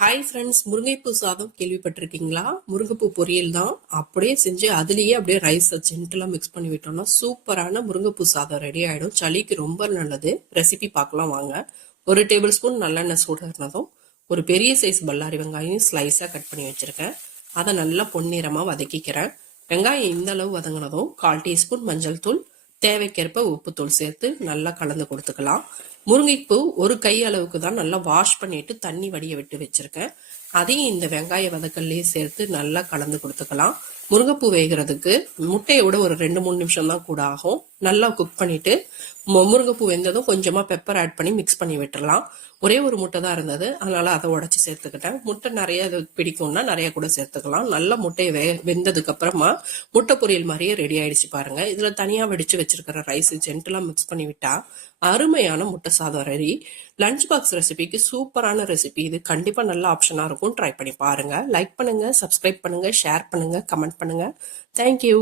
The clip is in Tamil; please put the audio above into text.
ஹாய் ஃப்ரெண்ட்ஸ், முருங்கைப்பூ சாதம் கேள்விப்பட்டிருக்கீங்களா? முருங்கைப்பூ பொரியல் தான் அப்படியே செஞ்சு அதுலேயே அப்படியே ரைஸை ஜென்டலாக மிக்ஸ் பண்ணி விட்டோம்னா சூப்பரான முருங்கைப்பூ சாதம் ரெடி ஆகிடும். சளிக்கு ரொம்ப நல்லது. ரெசிபி பார்க்கலாம் வாங்க. 1 டேபிள் ஸ்பூன் நல்லெண்ணெய் சூடானதும் ஒரு பெரிய சைஸ் பல்லாரி வெங்காயம் ஸ்லைஸாக கட் பண்ணி வச்சுருக்கேன். அதை நல்லா பொன்னிறமாக வதக்கிக்கிறேன். வெங்காயம் இந்த அளவு வதங்கினதும் 1/4 டீஸ்பூன் மஞ்சள் தூள், தேவைக்கேற்ப உப்புத்தூள் சேர்த்து நல்லா கலந்து கொடுத்துக்கலாம். முருங்கைப்பூ ஒரு கை அளவுக்கு தான் நல்லா வாஷ் பண்ணிட்டு தண்ணி வடிய விட்டு வச்சிருக்கேன். அதையும் இந்த வெங்காய வதக்கல்லையே சேர்த்து நல்லா கலந்து கொடுத்துக்கலாம். முருங்கைப்பூ வேகிறதுக்கு முட்டையோட ஒரு 2-3 நிமிஷம் தான் கூட ஆகும். நல்லா குக் பண்ணிட்டு முருங்கைப்பூ வெந்ததும் கொஞ்சமா பெப்பர் ஆட் பண்ணி மிக்ஸ் பண்ணி விட்டுறலாம். ஒரே ஒரு முட்டை தான் இருந்தது, அதனால அதை உடச்சி சேர்த்துக்கிட்டேன். முட்டை நிறைய பிடிக்கும்னா நிறைய கூட சேர்த்துக்கலாம். நல்லா முட்டையை வெந்ததுக்கு அப்புறமா முட்டை பொரியல் மாதிரியே ரெடி ஆயிடுச்சு பாருங்க. இதுல தனியா வெடிச்சு வச்சிருக்கிற ரைஸ் ஜென்டலா மிக்ஸ் பண்ணி விட்டா அருமையான முட்டை சாதம் ரெடி. லஞ்ச் பாக்ஸ் ரெசிபிக்கு சூப்பரான ரெசிபி இது. கண்டிப்பா நல்ல ஆப்ஷனா இருக்கும். ட்ரை பண்ணி பாருங்க. லைக் பண்ணுங்க, சப்ஸ்கிரைப் பண்ணுங்க, ஷேர் பண்ணுங்க, கமெண்ட் பண்ணுங்க. தேங்க்யூ.